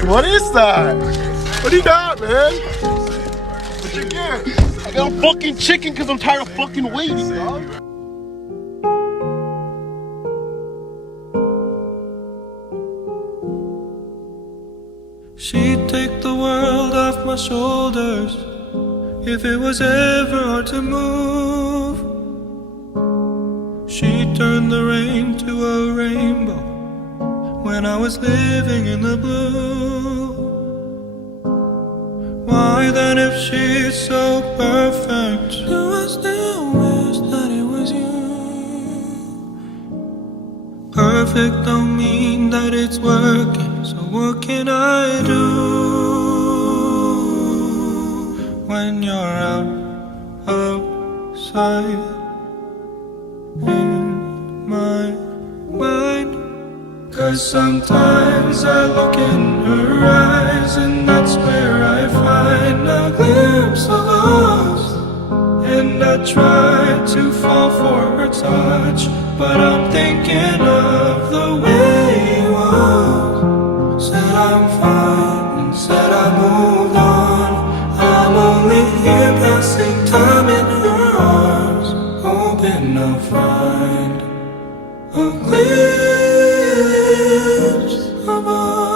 What is that? What do you got, man? What you get? I got a fucking chicken because I'm tired of fucking waiting, dog. She'd take the world off my shoulders if it was ever hard to move. She'd turn the rain to a rainbow when I was living in the blue. Why then, if she's so perfect, do I still wish that it was you? Perfect don't mean that it's working, so what can I do when you're outside in my mind? 'Cause sometimes I look in her eyes, and that's where I find a glimpse of us. And I try to fall for her touch, but I'm thinking of the way you was. Said I'm fine, and said I moved on. I'm only here passing time in her arms, hoping I'll find a glimpse of us.